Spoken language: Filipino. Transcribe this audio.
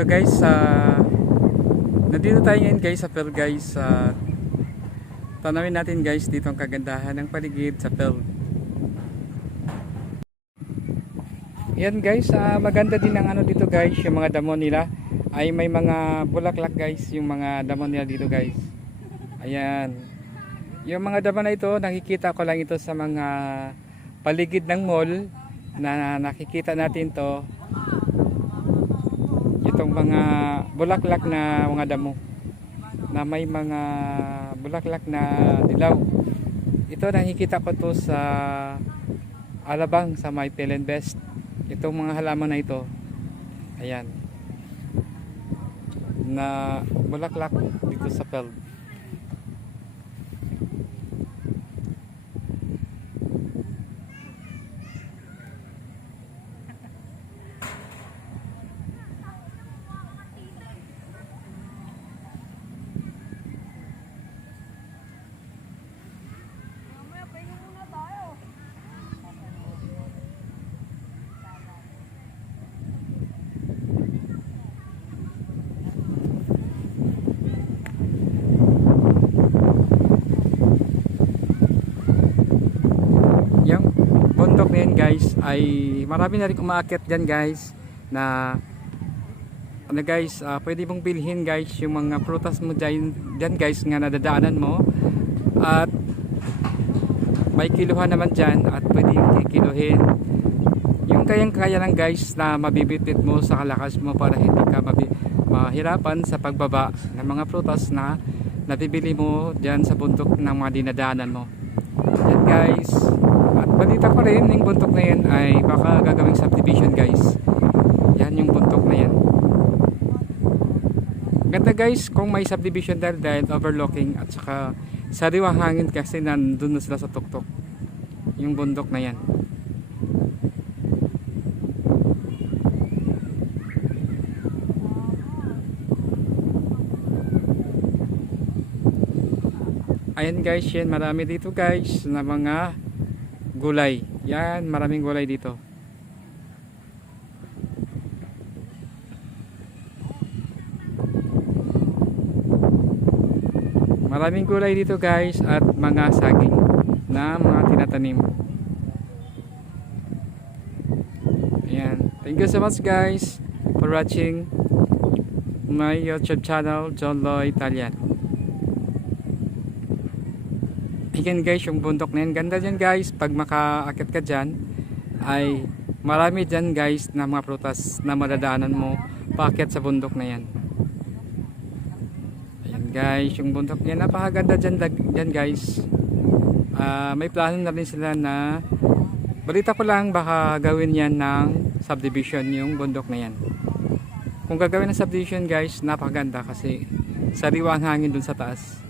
Hello guys, uh, nandito tayo ngayon guys sa Pearl guys. Uh, tanawin natin guys dito ang kagandahan ng paligid sa Pearl. Yan guys, ah, maganda din ang ano dito guys, yung mga damo nila ay may mga bulaklak guys, yung mga damo nila dito guys. Ayan. Yung mga damo na ito, nakikita ko lang ito sa mga paligid ng mall na nakikita natin to itong mga bulaklak na mga damo na may mga bulaklak na dilaw. Ito nakikita ko to sa Alabang sa Pelen Best. Itong mga halaman na ito ayan na bulaklak dito sa Pel yung yan guys. Ay marami na rin umaakyat dyan guys na ano guys, ah, pwede mong bilhin guys yung mga prutas mo dyan, dyan guys nga nadadaanan mo. At may kiluhan naman dyan at pwede yung kikiluhin. Yung kayang kaya lang guys na mabibitbit mo sa kalakas mo para hindi ka mahirapan sa pagbaba ng mga prutas na nabibili mo dyan sa bundok ng mga dinadaanan mo. Yan guys balita ko rin yung bundok na yan ay baka gagawing subdivision guys. Yan yung bundok na yan. Ganda guys kung may subdivision dahil dahil overlooking at saka sariwang hangin kasi nandun na sila sa tuktok. Yung bundok na yan. Ayan guys yan. Marami dito guys na mga gulay. Yan maraming gulay dito. Maraming gulay dito guys at mga saging na mga tinatanim. Ayan. Thank you so much guys for watching my youtube channel John Lloyd Italian Ayan guys, yung bundok na yan. Ganda dyan guys. Pag makaakit ka dyan, ay marami dyan guys na mga prutas na madadaanan mo paakyat sa bundok na yan. Ayan guys, yung bundok niya. Napakaganda dyan, dyan guys. Ah, may plano na rin sila na balita ko lang baka gawin yan ng subdivision yung bundok na yan. Kung gagawin ng subdivision guys, napakaganda kasi sariwa ang hangin dun sa taas.